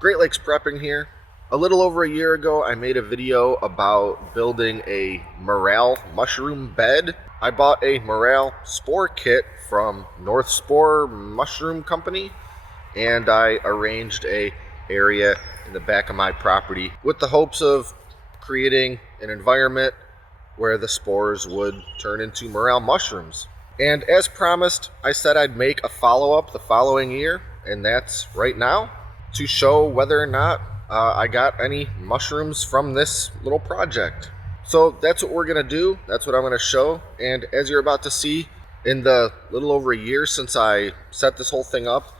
Great Lakes Prepping here. A little over a year ago, I made a video about building a morel mushroom bed. I bought a morel spore kit from North Spore Mushroom Company, and I arranged a area in the back of my property with the hopes of creating an environment where the spores would turn into morel mushrooms. And as promised, I said I'd make a follow-up the following year, and that's right now, to show whether or not I got any mushrooms from this little project. So that's what we're going to do. That's what I'm going to show. And as you're about to see, in the little over a year since I set this whole thing up,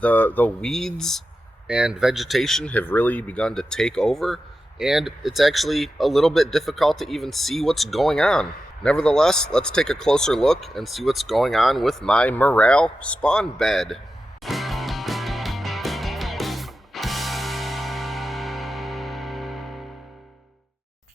the weeds and vegetation have really begun to take over, and it's actually a little bit difficult to even see what's going on. Nevertheless, let's take a closer look and see what's going on with my Morel Spawn Bed.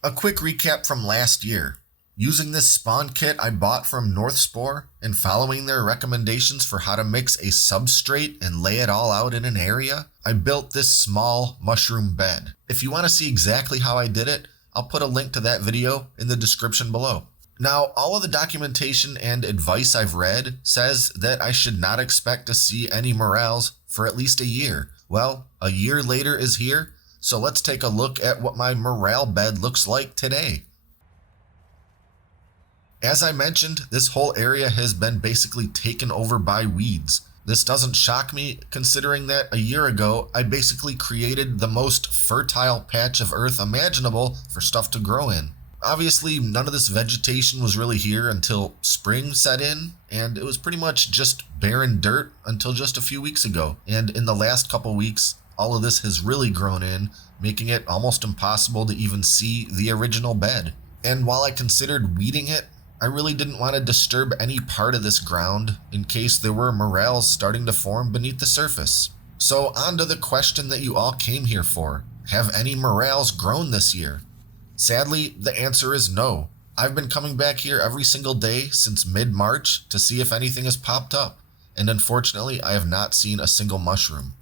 A quick recap from last year. Using this spawn kit I bought from North Spore and following their recommendations for how to mix a substrate and lay it all out in an area, I built this small mushroom bed. If you want to see exactly how I did it, I'll put a link to that video in the description below. Now, all of the documentation and advice I've read says that I should not expect to see any morels for at least a year. Well, a year later is here, so let's take a look at what my morel bed looks like today. As I mentioned, this whole area has been basically taken over by weeds. This doesn't shock me, considering that a year ago, I basically created the most fertile patch of earth imaginable for stuff to grow in. Obviously, none of this vegetation was really here until spring set in, and it was pretty much just barren dirt until just a few weeks ago. And in the last couple weeks, all of this has really grown in, making it almost impossible to even see the original bed. And while I considered weeding it, I really didn't want to disturb any part of this ground in case there were morels starting to form beneath the surface. So on to the question that you all came here for. Have any morels grown this year? Sadly, the answer is no. I've been coming back here every single day since mid-March to see if anything has popped up, and unfortunately I have not seen a single mushroom.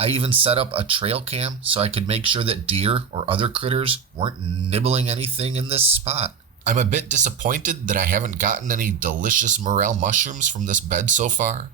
I even set up a trail cam so I could make sure that deer or other critters weren't nibbling anything in this spot. I'm a bit disappointed that I haven't gotten any delicious morel mushrooms from this bed so far.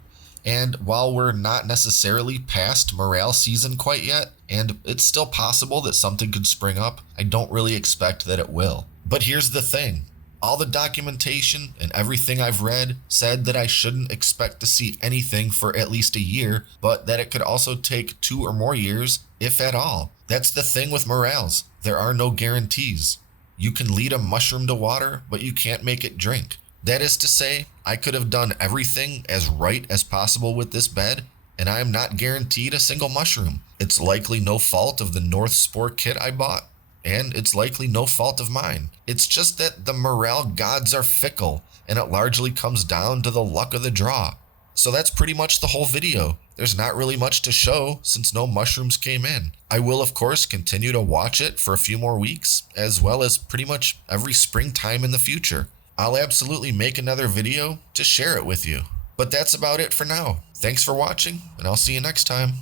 And while we're not necessarily past morel season quite yet, and it's still possible that something could spring up, I don't really expect that it will. But here's the thing. All the documentation and everything I've read said that I shouldn't expect to see anything for at least a year, but that it could also take 2 or more years, if at all. That's the thing with morels. There are no guarantees. You can lead a mushroom to water, but you can't make it drink. That is to say, I could have done everything as right as possible with this bed, and I am not guaranteed a single mushroom. It's likely no fault of the North Spore kit I bought, and it's likely no fault of mine. It's just that the morel gods are fickle, and it largely comes down to the luck of the draw. So that's pretty much the whole video. There's not really much to show since no mushrooms came in. I will of course continue to watch it for a few more weeks, as well as pretty much every springtime in the future. I'll absolutely make another video to share it with you. But that's about it for now. Thanks for watching, and I'll see you next time.